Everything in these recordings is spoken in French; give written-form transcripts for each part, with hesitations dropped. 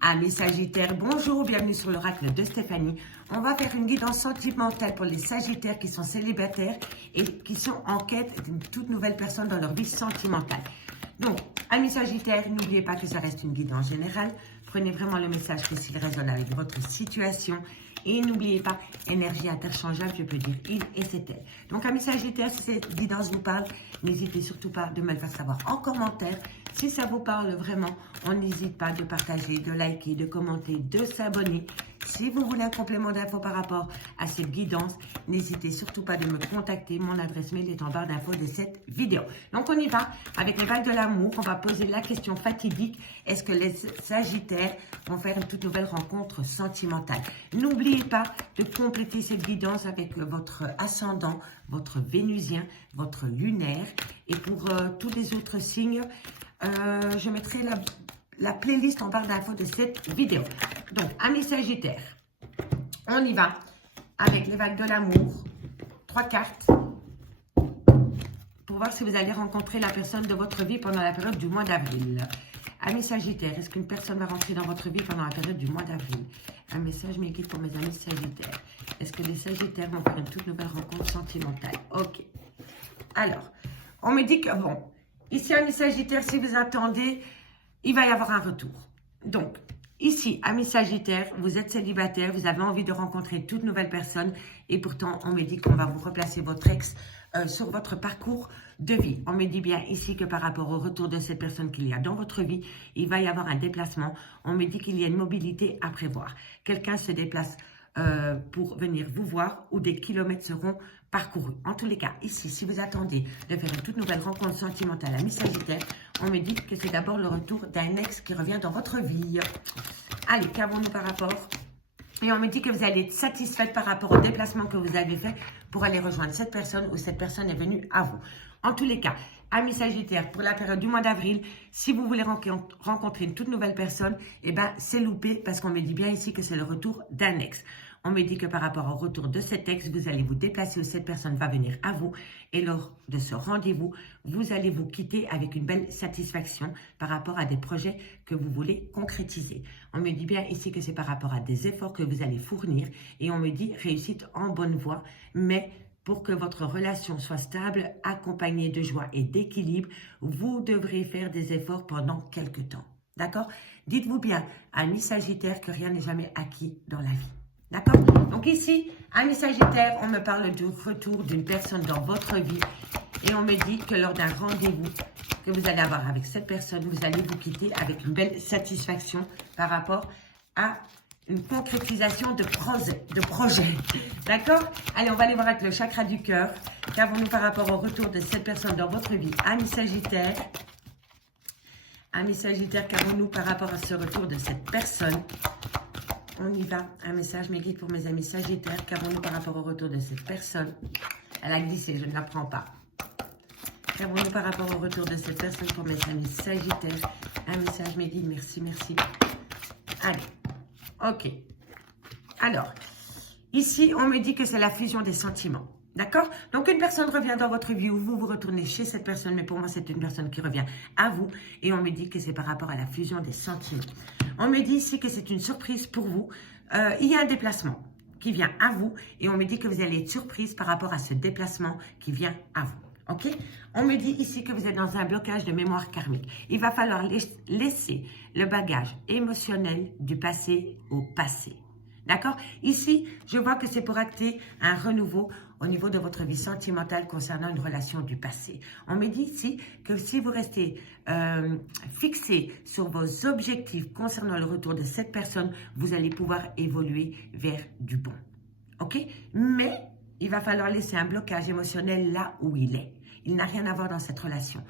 Amis Sagittaires, bonjour, bienvenue sur l'oracle de Stéphanie. On va faire une guidance sentimentale pour les Sagittaires qui sont célibataires et qui sont en quête d'une toute nouvelle personne dans leur vie sentimentale. Donc, amis Sagittaires, n'oubliez pas que ça reste une guidance générale. Prenez vraiment le message s'il résonne avec votre situation. Et n'oubliez pas, énergie interchangeable, je peux dire il et c'est elle. Donc, amis Sagittaires, si cette guidance vous parle, n'hésitez surtout pas de me le faire savoir en commentaire. Si ça vous parle vraiment, on n'hésite pas de partager, de liker, de commenter, de s'abonner. Si vous voulez un complément d'infos par rapport à cette guidance, n'hésitez surtout pas de me contacter. Mon adresse mail est en barre d'infos de cette vidéo. Donc, on y va avec les vagues de l'amour. On va poser la question fatidique. Est-ce que les Sagittaires vont faire une toute nouvelle rencontre sentimentale? N'oubliez pas de compléter cette guidance avec votre ascendant, votre vénusien, votre lunaire. Et pour tous les autres signes, je mettrai la playlist en barre d'infos de cette vidéo. Donc, amis Sagittaires, on y va avec les vagues de l'amour. 3 cartes pour voir si vous allez rencontrer la personne de votre vie pendant la période du mois d'avril. Amis Sagittaires, est-ce qu'une personne va rentrer dans votre vie pendant la période du mois d'avril? Un message m'équipe pour mes amis Sagittaires. Est-ce que les Sagittaires vont faire une toute nouvelle rencontre sentimentale? Ok. Alors, on me dit que, bon, ici, amis Sagittaires, si vous attendez, il va y avoir un retour. Donc, ici, amis Sagittaires, vous êtes célibataire, vous avez envie de rencontrer une toute nouvelle personne et pourtant, on me dit qu'on va vous replacer votre ex sur votre parcours de vie. On me dit bien ici que par rapport au retour de cette personne qu'il y a dans votre vie, il va y avoir un déplacement. On me dit qu'il y a une mobilité à prévoir. Quelqu'un se déplace pour venir vous voir ou des kilomètres seront parcourus. En tous les cas, ici, si vous attendez de faire une toute nouvelle rencontre sentimentale à Sagittaire, on me dit que c'est d'abord le retour d'un ex qui revient dans votre vie. Allez, qu'avons-nous par rapport? Et on me dit que vous allez être satisfaite par rapport au déplacement que vous avez fait pour aller rejoindre cette personne ou cette personne est venue à vous. En tous les cas, amis Sagittaires, pour la période du mois d'avril, si vous voulez rencontrer une toute nouvelle personne, eh ben, c'est loupé parce qu'on me dit bien ici que c'est le retour d'un ex. On me dit que par rapport au retour de cet ex, vous allez vous déplacer ou cette personne va venir à vous. Et lors de ce rendez-vous, vous allez vous quitter avec une belle satisfaction par rapport à des projets que vous voulez concrétiser. On me dit bien ici que c'est par rapport à des efforts que vous allez fournir. Et on me dit réussite en bonne voie, mais pour que votre relation soit stable, accompagnée de joie et d'équilibre, vous devrez faire des efforts pendant quelques temps. D'accord? Dites-vous bien, amis Sagittaires, que rien n'est jamais acquis dans la vie. D'accord? Donc ici, amis Sagittaires, on me parle du retour d'une personne dans votre vie et on me dit que lors d'un rendez-vous que vous allez avoir avec cette personne, vous allez vous quitter avec une belle satisfaction par rapport à une concrétisation de projet. D'accord? Allez, on va aller voir avec le chakra du cœur. Qu'avons-nous par rapport au retour de cette personne dans votre vie? Amis Sagittaires. Amis Sagittaires, qu'avons-nous par rapport à ce retour de cette personne? On y va. Un message me guide pour mes amis Sagittaires. Qu'avons-nous par rapport au retour de cette personne? Elle a glissé, je ne la prends pas. Qu'avons-nous par rapport au retour de cette personne pour mes amis Sagittaires? Un message me guide, merci, merci. Allez. Ok. Alors, ici, on me dit que c'est la fusion des sentiments. D'accord? Donc, une personne revient dans votre vie ou vous retournez chez cette personne, mais pour moi, c'est une personne qui revient à vous. Et on me dit que c'est par rapport à la fusion des sentiments. On me dit ici que c'est une surprise pour vous. Il y a un déplacement qui vient à vous et on me dit que vous allez être surprise par rapport à ce déplacement qui vient à vous. Ok? On me dit ici que vous êtes dans un blocage de mémoire karmique. Il va falloir laisser le bagage émotionnel du passé au passé. D'accord? Ici, je vois que c'est pour acter un renouveau au niveau de votre vie sentimentale concernant une relation du passé. On me dit ici que si vous restez fixé sur vos objectifs concernant le retour de cette personne, vous allez pouvoir évoluer vers du bon. Ok? Mais il va falloir laisser un blocage émotionnel là où il est. Il n'a rien à voir dans cette relation.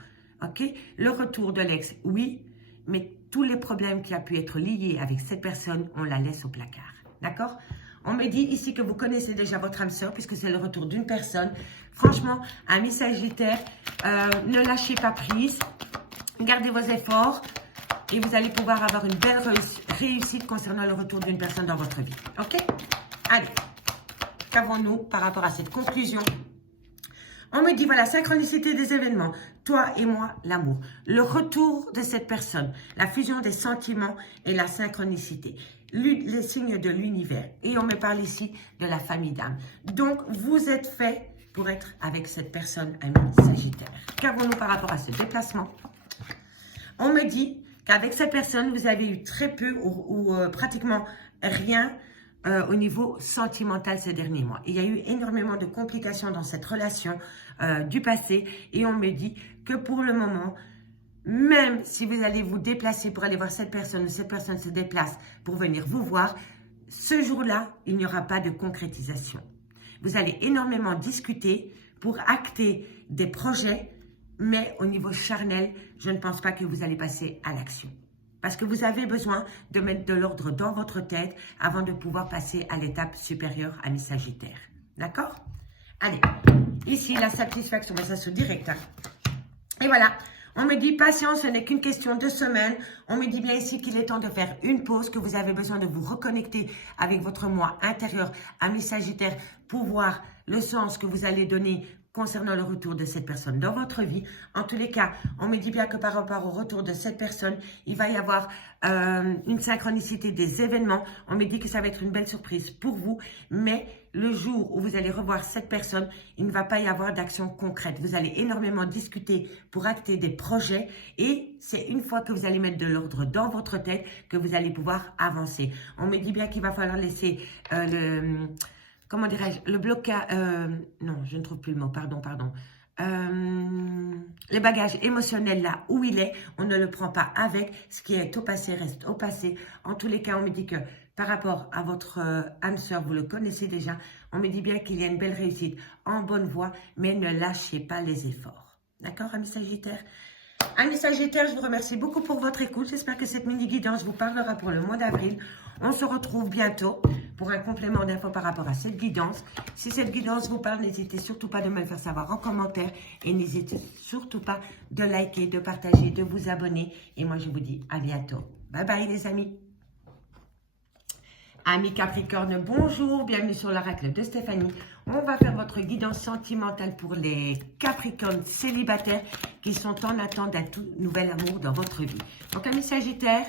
Ok? Le retour de l'ex, oui, mais tous les problèmes qui ont pu être liés avec cette personne, on la laisse au placard. D'accord? On me dit ici que vous connaissez déjà votre âme sœur puisque c'est le retour d'une personne. Franchement, amis Sagittaires, ne lâchez pas prise. Gardez vos efforts et vous allez pouvoir avoir une belle réussite concernant le retour d'une personne dans votre vie. Ok? Allez, qu'avons-nous par rapport à cette conclusion? On me dit, voilà, synchronicité des événements. Toi et moi, l'amour. Le retour de cette personne. La fusion des sentiments et la synchronicité. Les signes de l'univers. Et on me parle ici de la famille d'âme. Donc, vous êtes fait pour être avec cette personne, ami Sagittaire. Qu'avons-nous par rapport à ce déplacement? On me dit qu'avec cette personne, vous avez eu très peu ou pratiquement rien au niveau sentimental ces derniers mois. Il y a eu énormément de complications dans cette relation du passé et on me dit que pour le moment, même si vous allez vous déplacer pour aller voir cette personne ou cette personne se déplace pour venir vous voir, ce jour-là, il n'y aura pas de concrétisation. Vous allez énormément discuter pour acter des projets, mais au niveau charnel, je ne pense pas que vous allez passer à l'action. Parce que vous avez besoin de mettre de l'ordre dans votre tête avant de pouvoir passer à l'étape supérieure, ami Sagittaire. D'accord? Allez, ici, la satisfaction, mais ça se direct. Hein. Et voilà, on me dit patience, ce n'est qu'une question de semaine. On me dit bien ici qu'il est temps de faire une pause, que vous avez besoin de vous reconnecter avec votre moi intérieur, ami Sagittaire, pour voir le sens que vous allez donner concernant le retour de cette personne dans votre vie. En tous les cas, on me dit bien que par rapport au retour de cette personne, il va y avoir une synchronicité des événements. On me dit que ça va être une belle surprise pour vous, mais le jour où vous allez revoir cette personne, il ne va pas y avoir d'action concrète. Vous allez énormément discuter pour acter des projets et c'est une fois que vous allez mettre de l'ordre dans votre tête que vous allez pouvoir avancer. On me dit bien qu'il va falloir laisser comment dirais-je, le blocage, non, je ne trouve plus le mot, pardon. Le bagage émotionnel là où il est, on ne le prend pas avec. Ce qui est au passé reste au passé. En tous les cas, on me dit que par rapport à votre âme sœur, vous le connaissez déjà, on me dit bien qu'il y a une belle réussite en bonne voie, mais ne lâchez pas les efforts. D'accord, ami Sagittaire? Amis Sagittaire, je vous remercie beaucoup pour votre écoute. J'espère que cette mini-guidance vous parlera pour le mois d'avril. On se retrouve bientôt pour un complément d'infos par rapport à cette guidance. Si cette guidance vous parle, n'hésitez surtout pas de me le faire savoir en commentaire. Et n'hésitez surtout pas de liker, de partager, de vous abonner. Et moi, je vous dis à bientôt. Bye bye les amis. Amis Capricorne, bonjour, bienvenue sur l'oracle de Stéphanie. On va faire votre guidance sentimentale pour les Capricornes célibataires qui sont en attente d'un tout nouvel amour dans votre vie. Donc, amis Sagittaire,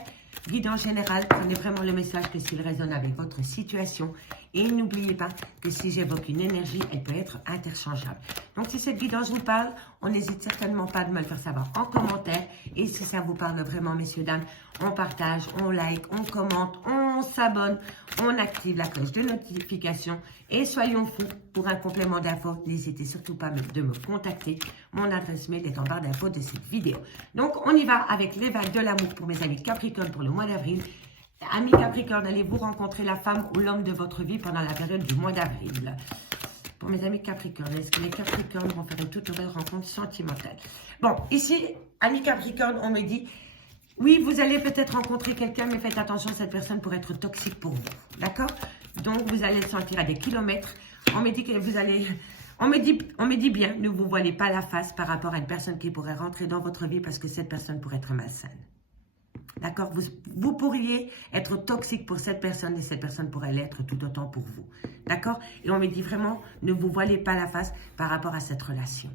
guidance générale, prenez vraiment le message que s'il résonne avec votre situation. Et n'oubliez pas que si j'évoque une énergie, elle peut être interchangeable. Donc, si cette guidance vous parle, on n'hésite certainement pas de me le faire savoir en commentaire. Et si ça vous parle vraiment, messieurs, dames, on partage, on like, on commente, on s'abonne, on active la cloche de notification. Et soyons fous, pour un complément d'infos, n'hésitez surtout pas de me contacter. Mon adresse mail est en barre d'infos de cette vidéo. Donc, on y va avec les vagues de l'amour pour mes amis Capricorne pour le mois d'avril. Amis Capricorne, allez-vous rencontrer la femme ou l'homme de votre vie pendant la période du mois d'avril? Pour mes amis Capricorne, est-ce que les Capricornes vont faire une toute nouvelle rencontre sentimentale? Bon, ici, amis Capricorne, on me dit, oui, vous allez peut-être rencontrer quelqu'un, mais faites attention, cette personne pourrait être toxique pour vous. D'accord? Donc, vous allez le sentir à des kilomètres. On me dit que vous allez... On me dit bien, ne vous voilez pas la face par rapport à une personne qui pourrait rentrer dans votre vie parce que cette personne pourrait être malsaine. D'accord? Vous pourriez être toxique pour cette personne et cette personne pourrait l'être tout autant pour vous. D'accord? Et on me dit vraiment, ne vous voilez pas la face par rapport à cette relation.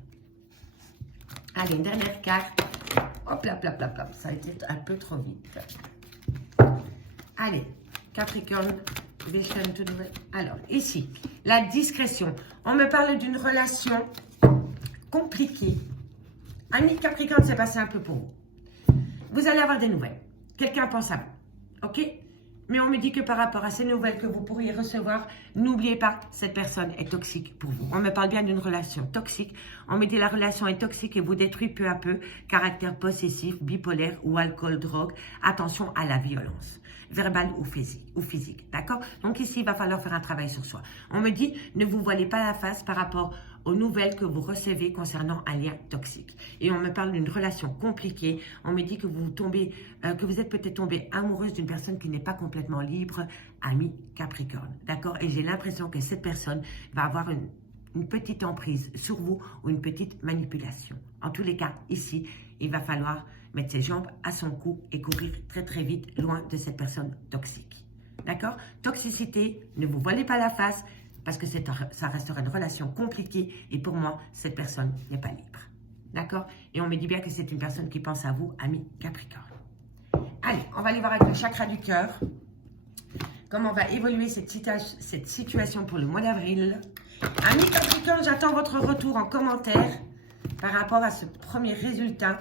Allez, une dernière carte. Hop là, plap, plap, plap. Ça a été un peu trop vite. Allez, Capricorne. Alors, ici, la discrétion. On me parle d'une relation compliquée. Ami Capricorne, c'est pas simple pour vous. Vous allez avoir des nouvelles. Quelqu'un pense à vous. OK? Mais on me dit que par rapport à ces nouvelles que vous pourriez recevoir, n'oubliez pas, cette personne est toxique pour vous. On me parle bien d'une relation toxique. On me dit la relation est toxique et vous détruit peu à peu. Caractère possessif, bipolaire ou alcool, drogue. Attention à la violence, verbale ou physique. D'accord? Donc ici, il va falloir faire un travail sur soi. On me dit, ne vous voilez pas la face par rapport aux nouvelles que vous recevez concernant un lien toxique. Et on me parle d'une relation compliquée. On me dit que vous êtes peut-être tombé amoureuse d'une personne qui n'est pas complètement libre, ami Capricorne. D'accord? Et j'ai l'impression que cette personne va avoir une petite emprise sur vous ou une petite manipulation. En tous les cas, ici, il va falloir mettre ses jambes à son cou et courir très très vite loin de cette personne toxique. D'accord? Toxicité, ne vous voilez pas la face. parce que ça restera une relation compliquée et pour moi, cette personne n'est pas libre. D'accord? Et on me dit bien que c'est une personne qui pense à vous, ami Capricorne. Allez, on va aller voir avec le chakra du cœur. Comment va évoluer cette situation pour le mois d'avril. Ami Capricorne, j'attends votre retour en commentaire par rapport à ce premier résultat.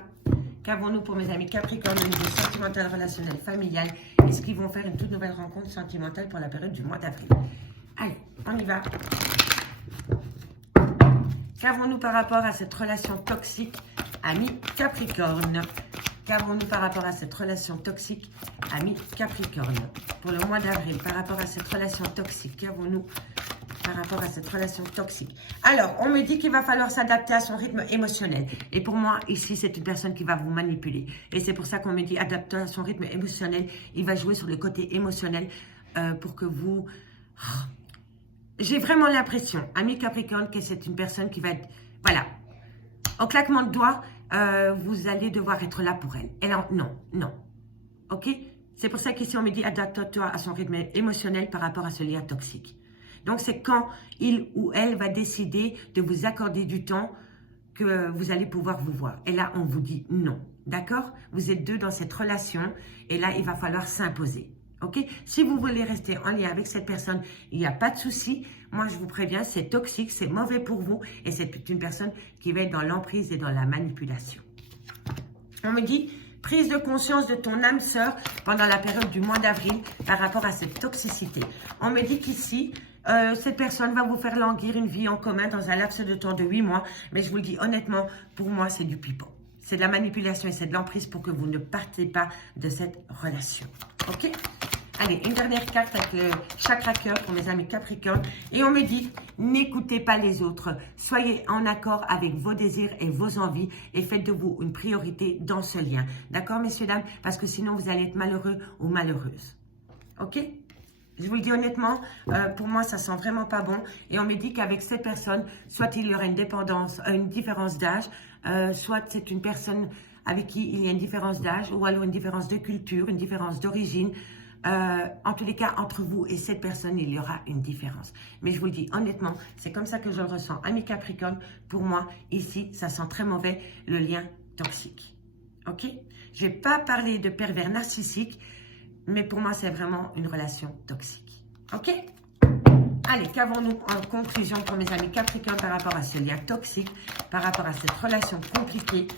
Qu'avons-nous pour mes amis Capricorne au niveau sentimental, relationnel, familial? Est-ce qu'ils vont faire une toute nouvelle rencontre sentimentale pour la période du mois d'avril? Allez, on y va. Qu'avons-nous par rapport à cette relation toxique, ami Capricorne? Qu'avons-nous par rapport à cette relation toxique, ami Capricorne? Pour le mois d'avril, par rapport à cette relation toxique, qu'avons-nous par rapport à cette relation toxique? Alors, on me dit qu'il va falloir s'adapter à son rythme émotionnel. Et pour moi, ici, c'est une personne qui va vous manipuler. Et c'est pour ça qu'on me dit adapter à son rythme émotionnel. Il va jouer sur le côté émotionnel pour que vous... J'ai vraiment l'impression, ami Capricorne, que c'est une personne qui va être... Voilà. Au claquement de doigts, vous allez devoir être là pour elle. Et là, non, non. Ok? C'est pour ça qu'ici, on me dit adapte-toi à son rythme émotionnel par rapport à ce lien toxique. Donc, c'est quand il ou elle va décider de vous accorder du temps que vous allez pouvoir vous voir. Et là, on vous dit non. D'accord? Vous êtes deux dans cette relation et là, il va falloir s'imposer. Ok? Si vous voulez rester en lien avec cette personne, il n'y a pas de souci. Moi, je vous préviens, c'est toxique, c'est mauvais pour vous et c'est une personne qui va être dans l'emprise et dans la manipulation. On me dit prise de conscience de ton âme sœur pendant la période du mois d'avril par rapport à cette toxicité. On me dit qu'ici, cette personne va vous faire languir une vie en commun dans un laps de temps de 8 mois. Mais je vous le dis honnêtement, pour moi, c'est du pipeau. C'est de la manipulation et c'est de l'emprise pour que vous ne partez pas de cette relation. Ok? Allez, une dernière carte avec le chakra cœur pour mes amis Capricorne. Et on me dit, n'écoutez pas les autres. Soyez en accord avec vos désirs et vos envies et faites de vous une priorité dans ce lien. D'accord, messieurs, dames? Parce que sinon, vous allez être malheureux ou malheureuse. Ok? Je vous le dis honnêtement, pour moi, ça sent vraiment pas bon. Et on me dit qu'avec cette personne, soit il y aura une différence d'âge, soit c'est une personne avec qui il y a une différence d'âge, ou alors une différence de culture, une différence d'origine. En tous les cas, entre vous et cette personne, il y aura une différence. Mais je vous le dis honnêtement, c'est comme ça que je le ressens. Ami Capricorne, pour moi, ici, ça sent très mauvais, le lien toxique. Ok? Je ne vais pas parler de pervers narcissique, mais pour moi, c'est vraiment une relation toxique. Ok? Allez, qu'avons-nous en conclusion pour mes amis Capricorne par rapport à ce lien toxique, par rapport à cette relation compliquée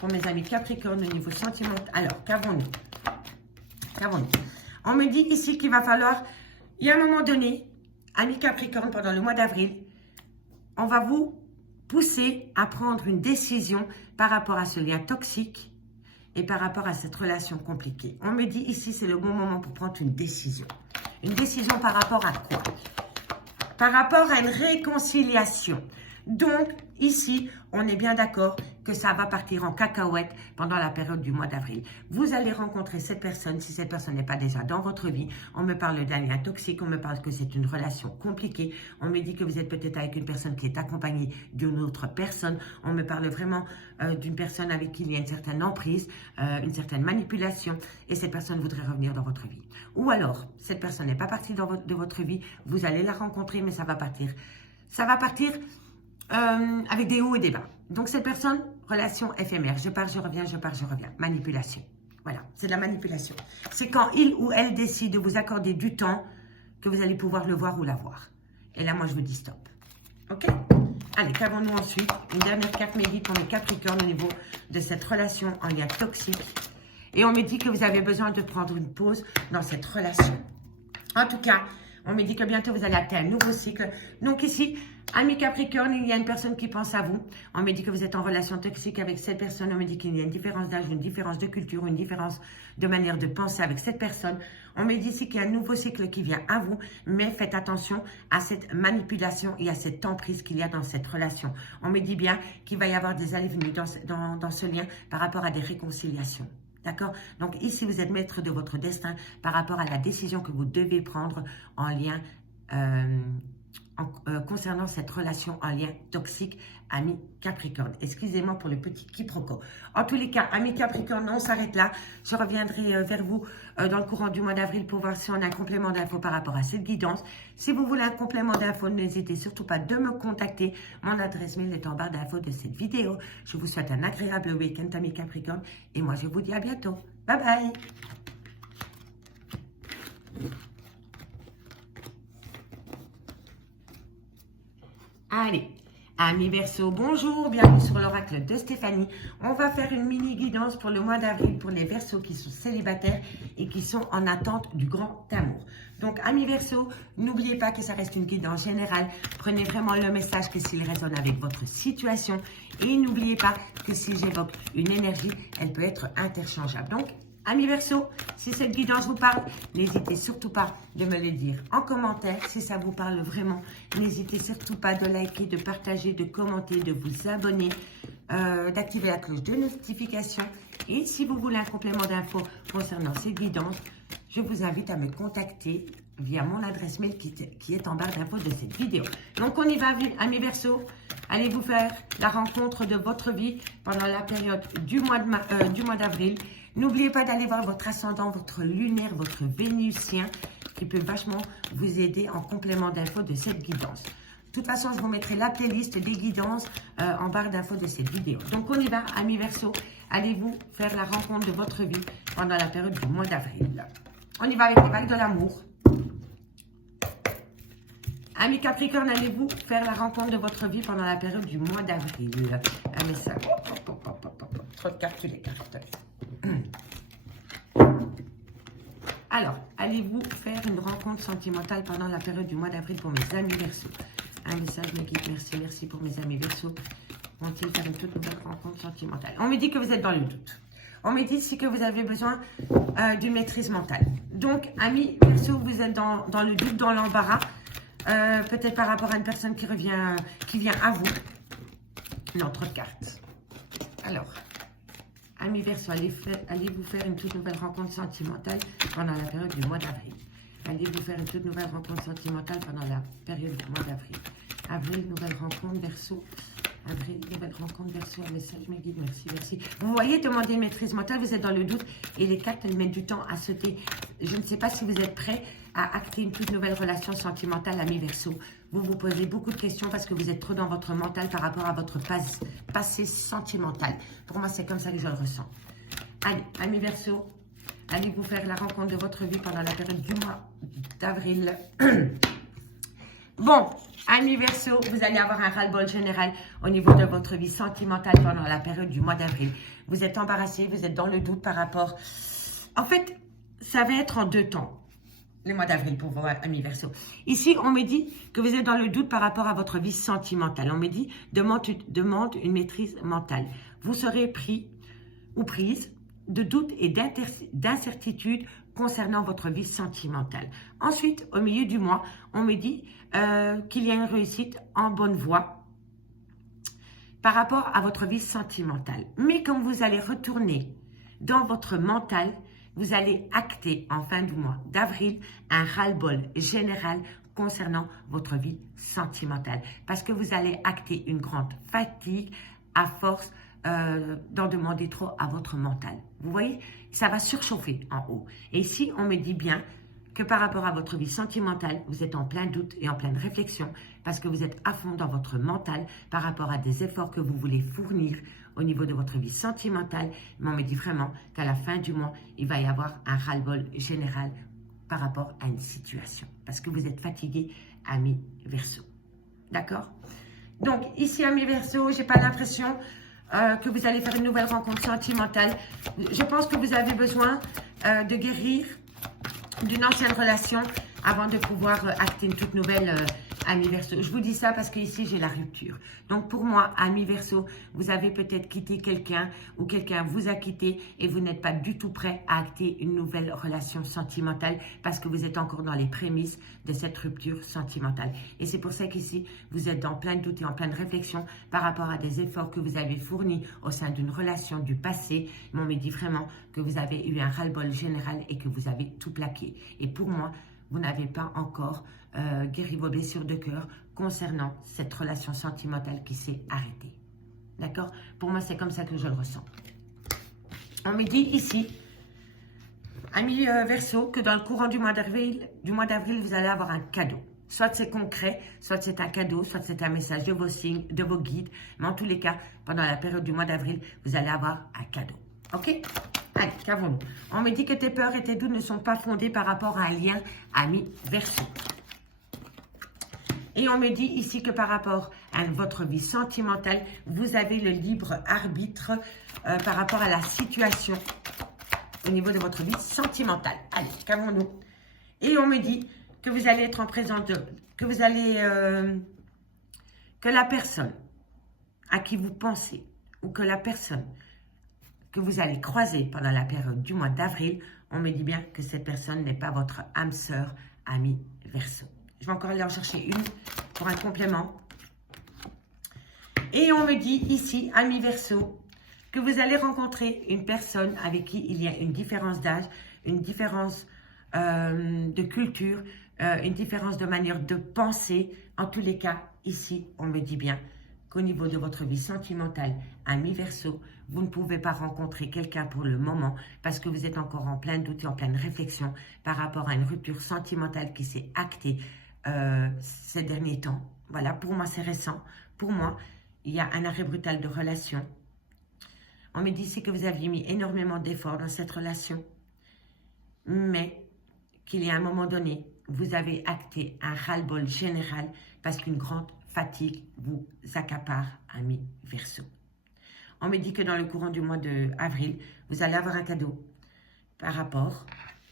pour mes amis Capricorne au niveau sentimental? Alors, qu'avons-nous? On me dit ici qu'il va falloir, il y a un moment donné, amis Capricorne, pendant le mois d'avril, on va vous pousser à prendre une décision par rapport à ce lien toxique et par rapport à cette relation compliquée. On me dit ici, c'est le bon moment pour prendre une décision. Une décision par rapport à quoi? Par rapport à une réconciliation. Donc, ici, on est bien d'accord que ça va partir en cacahuète pendant la période du mois d'avril. Vous allez rencontrer cette personne, si cette personne n'est pas déjà dans votre vie. On me parle d'un lien toxique, on me parle que c'est une relation compliquée. On me dit que vous êtes peut-être avec une personne qui est accompagnée d'une autre personne. On me parle vraiment d'une personne avec qui il y a une certaine emprise, une certaine manipulation. Et cette personne voudrait revenir dans votre vie. Ou alors, cette personne n'est pas partie de votre vie. Vous allez la rencontrer, mais ça va partir. Ça va partir... avec des hauts et des bas. Donc, cette personne, relation éphémère. Je pars, je reviens, je pars, je reviens. Manipulation. Voilà, c'est de la manipulation. C'est quand il ou elle décide de vous accorder du temps que vous allez pouvoir le voir ou la voir. Et là, moi, je vous dis stop. Ok? Allez, qu'avons-nous ensuite? Une dernière carte mérite pour les Capricornes au niveau de cette relation en lien toxique. Et on me dit que vous avez besoin de prendre une pause dans cette relation. En tout cas, on me dit que bientôt, vous allez atteindre un nouveau cycle. Donc ici, amis Capricorne, il y a une personne qui pense à vous. On me dit que vous êtes en relation toxique avec cette personne. On me dit qu'il y a une différence d'âge, une différence de culture, une différence de manière de penser avec cette personne. On me dit ici qu'il y a un nouveau cycle qui vient à vous. Mais faites attention à cette manipulation et à cette emprise qu'il y a dans cette relation. On me dit bien qu'il va y avoir des allées-venues dans ce lien par rapport à des réconciliations. D'accord? Donc ici, vous êtes maître de votre destin par rapport à la décision que vous devez prendre en lien concernant cette relation en lien toxique, ami Capricorne. Excusez-moi pour le petit quiproquo. En tous les cas, ami Capricorne, on s'arrête là. Je reviendrai vers vous dans le courant du mois d'avril pour voir si on a un complément d'infos par rapport à cette guidance. Si vous voulez un complément d'infos, n'hésitez surtout pas de me contacter. Mon adresse mail est en barre d'infos de cette vidéo. Je vous souhaite un agréable week-end, ami Capricorne. Et moi, je vous dis à bientôt. Bye bye. Allez, amis Verseau, bonjour, bienvenue sur l'oracle de Stéphanie. On va faire une mini guidance pour le mois d'avril pour les Verseaux qui sont célibataires et qui sont en attente du grand amour. Donc, amis Verseau, n'oubliez pas que ça reste une guidance générale. Prenez vraiment le message que s'il résonne avec votre situation. Et n'oubliez pas que si j'évoque une énergie, elle peut être interchangeable. Donc, amis Verseau, si cette guidance vous parle, n'hésitez surtout pas de me le dire en commentaire. Si ça vous parle vraiment, n'hésitez surtout pas de liker, de partager, de commenter, de vous abonner, d'activer la cloche de notification. Et si vous voulez un complément d'infos concernant cette guidance, je vous invite à me contacter via mon adresse mail qui est en barre d'infos de cette vidéo. Donc on y va, amis Verseau. Allez vous faire la rencontre de votre vie pendant la période du mois d'avril. N'oubliez pas d'aller voir votre ascendant, votre lunaire, votre vénusien, qui peut vachement vous aider en complément d'infos de cette guidance. De toute façon, je vous mettrai la playlist des guidances en barre d'infos de cette vidéo. Donc, on y va, amis Verseau. Allez-vous faire la rencontre de votre vie pendant la période du mois d'avril. On y va avec les vagues de l'amour. Amis Capricorne, allez-vous faire la rencontre de votre vie pendant la période du mois d'avril. Un message. Trop de cartes, les cartes. Alors, allez-vous faire une rencontre sentimentale pendant la période du mois d'avril pour mes amis Verseau? Un message me guide, merci pour mes amis Verseau. Vont-ils faire une toute nouvelle rencontre sentimentale? On me dit que vous êtes dans le doute. On me dit aussi que vous avez besoin d'une maîtrise mentale. Donc, amis Verseau, vous êtes dans le doute, dans l'embarras. Peut-être par rapport à une personne qui vient à vous. Non, trop de cartes. Alors, amis Verseau, allez-vous faire une toute nouvelle rencontre sentimentale pendant la période du mois d'avril. Allez-vous faire une toute nouvelle rencontre sentimentale pendant la période du mois d'avril. Avril, nouvelle rencontre Verseau. Avril, nouvelle rencontre Verseau. Un message me guide, merci. Vous voyez, demander une maîtrise mentale, vous êtes dans le doute et les cartes, elles mettent du temps à sauter. Je ne sais pas si vous êtes prêts à acter une toute nouvelle relation sentimentale, amis Verseau. Vous vous posez beaucoup de questions parce que vous êtes trop dans votre mental par rapport à votre passé sentimental. Pour moi, c'est comme ça que je le ressens. Allez, amis Verseau, allez vous faire la rencontre de votre vie pendant la période du mois d'avril. Bon, amis Verseau, vous allez avoir un ras-le-bol général au niveau de votre vie sentimentale pendant la période du mois d'avril. Vous êtes embarrassé, vous êtes dans le doute par rapport... En fait, ça va être en deux temps. Le mois d'avril pour vos amis Verseau. Ici, on me dit que vous êtes dans le doute par rapport à votre vie sentimentale. On me dit, demande une maîtrise mentale. Vous serez pris ou prise de doutes et d'incertitudes concernant votre vie sentimentale. Ensuite, au milieu du mois, on me dit qu'il y a une réussite en bonne voie par rapport à votre vie sentimentale. Mais quand vous allez retourner dans votre mental, vous allez acter en fin du mois d'avril un ras-le-bol général concernant votre vie sentimentale. Parce que vous allez acter une grande fatigue à force d'en demander trop à votre mental. Vous voyez, ça va surchauffer en haut. Et ici, on me dit bien que par rapport à votre vie sentimentale, vous êtes en plein doute et en pleine réflexion parce que vous êtes à fond dans votre mental par rapport à des efforts que vous voulez fournir au niveau de votre vie sentimentale. Mais on me dit vraiment qu'à la fin du mois, il va y avoir un ras-le-bol général par rapport à une situation. Parce que vous êtes fatigué, amis Verseau. D'accord? Donc, ici, amis Verseau, je n'ai pas l'impression que vous allez faire une nouvelle rencontre sentimentale. Je pense que vous avez besoin de guérir d'une ancienne relation avant de pouvoir acter une toute nouvelle amis Verseau. Je vous dis ça parce que ici j'ai la rupture. Donc pour moi, amis Verseau, vous avez peut-être quitté quelqu'un ou quelqu'un vous a quitté et vous n'êtes pas du tout prêt à acter une nouvelle relation sentimentale parce que vous êtes encore dans les prémices de cette rupture sentimentale. Et c'est pour ça qu'ici, vous êtes dans plein de doutes et en pleine réflexion par rapport à des efforts que vous avez fournis au sein d'une relation du passé. Mais on me dit vraiment que vous avez eu un ras-le-bol général et que vous avez tout plaqué. Et pour moi, vous n'avez pas encore guéri vos blessures de cœur concernant cette relation sentimentale qui s'est arrêtée. D'accord? Pour moi, c'est comme ça que je le ressens. On me dit ici, amis Verseau, que dans le courant du mois d'avril, vous allez avoir un cadeau. Soit c'est concret, soit c'est un cadeau, soit c'est un message de vos signes, de vos guides. Mais en tous les cas, pendant la période du mois d'avril, vous allez avoir un cadeau. Ok? Allez, qu'avons-nous? On me dit que tes peurs et tes doutes ne sont pas fondés par rapport à un lien ami Verseau. Et on me dit ici que par rapport à votre vie sentimentale, vous avez le libre arbitre par rapport à la situation au niveau de votre vie sentimentale. Allez, qu'avons-nous? Et on me dit que vous allez être en présence de... que la personne à qui vous pensez ou que la personne que vous allez croiser pendant la période du mois d'avril, on me dit bien que cette personne n'est pas votre âme sœur, ami Verseau. Je vais encore aller en chercher une pour un complément. Et on me dit ici, ami Verseau, que vous allez rencontrer une personne avec qui il y a une différence d'âge, une différence de culture, une différence de manière de penser. En tous les cas, ici, on me dit bien qu'au niveau de votre vie sentimentale, ami Verseau, vous ne pouvez pas rencontrer quelqu'un pour le moment parce que vous êtes encore en plein doute et en pleine réflexion par rapport à une rupture sentimentale qui s'est actée ces derniers temps. Voilà, pour moi, c'est récent. Pour moi, il y a un arrêt brutal de relation. On me dit ici que vous aviez mis énormément d'efforts dans cette relation, mais qu'il y a un moment donné, vous avez acté un ras-le-bol général parce qu'une grande fatigue vous accapare, ami Verseau. On me dit que dans le courant du mois d'avril, vous allez avoir un cadeau par rapport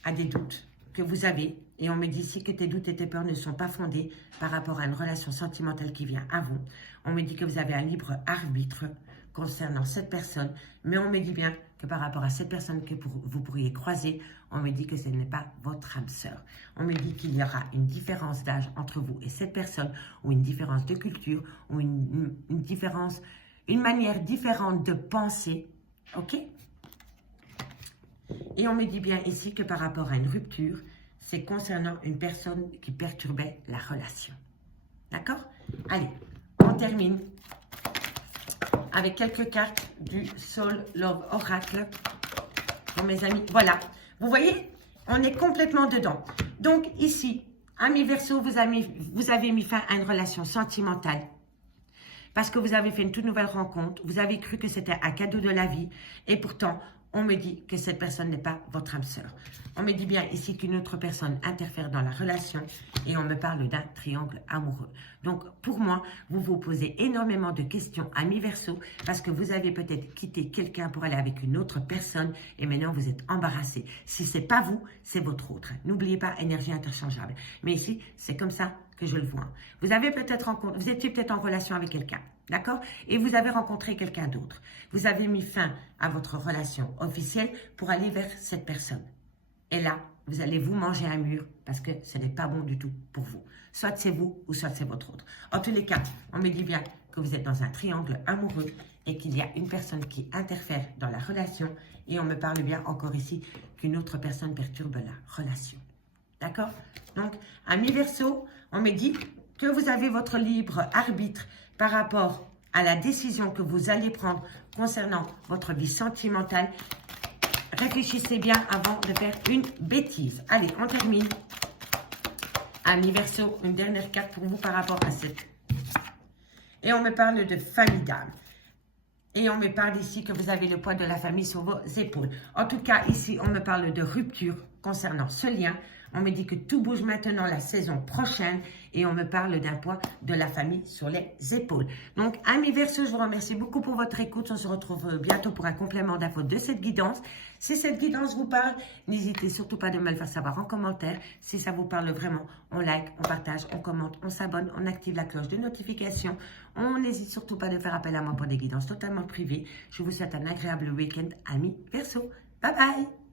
à des doutes que vous avez. Et on me dit ici que tes doutes et tes peurs ne sont pas fondés par rapport à une relation sentimentale qui vient à vous. On me dit que vous avez un libre arbitre concernant cette personne, mais on me dit bien que par rapport à cette personne que vous pourriez croiser, on me dit que ce n'est pas votre âme sœur. On me dit qu'il y aura une différence d'âge entre vous et cette personne, ou une différence de culture, ou une différence, une manière différente de penser, ok? Et on me dit bien ici que par rapport à une rupture, c'est concernant une personne qui perturbait la relation. D'accord? Allez, on termine avec quelques cartes du Soul Love Oracle pour mes amis. Voilà, vous voyez, on est complètement dedans. Donc ici, ami Verseau, vous avez mis fin à une relation sentimentale parce que vous avez fait une toute nouvelle rencontre. Vous avez cru que c'était un cadeau de la vie et pourtant, on me dit que cette personne n'est pas votre âme sœur. On me dit bien ici qu'une autre personne interfère dans la relation et on me parle d'un triangle amoureux. Donc, pour moi, vous vous posez énormément de questions, ami Verseau, parce que vous avez peut-être quitté quelqu'un pour aller avec une autre personne et maintenant vous êtes embarrassé. Si ce n'est pas vous, c'est votre autre. N'oubliez pas, énergie interchangeable. Mais ici, c'est comme ça que je le vois. Vous étiez peut-être en relation avec quelqu'un. D'accord? Et vous avez rencontré quelqu'un d'autre. Vous avez mis fin à votre relation officielle pour aller vers cette personne. Et là, vous allez vous manger un mur parce que ce n'est pas bon du tout pour vous. Soit c'est vous ou soit c'est votre autre. En tous les cas, on me dit bien que vous êtes dans un triangle amoureux et qu'il y a une personne qui interfère dans la relation et on me parle bien encore ici qu'une autre personne perturbe la relation. D'accord? Donc, ami Verseau, on me dit que vous avez votre libre arbitre par rapport à la décision que vous allez prendre concernant votre vie sentimentale. Réfléchissez bien avant de faire une bêtise. Allez, on termine. Ami Verseau, une dernière carte pour vous par rapport à cette. Et on me parle de famille d'âme. Et on me parle ici que vous avez le poids de la famille sur vos épaules. En tout cas, ici, on me parle de rupture concernant ce lien. On me dit que tout bouge maintenant la saison prochaine et on me parle d'un poids de la famille sur les épaules. Donc, amis Verseau, je vous remercie beaucoup pour votre écoute. On se retrouve bientôt pour un complément d'infos de cette guidance. Si cette guidance vous parle, n'hésitez surtout pas de me le faire savoir en commentaire. Si ça vous parle vraiment, on like, on partage, on commente, on s'abonne, on active la cloche de notification. On n'hésite surtout pas de faire appel à moi pour des guidances totalement privées. Je vous souhaite un agréable week-end, amis Verseau. Bye bye!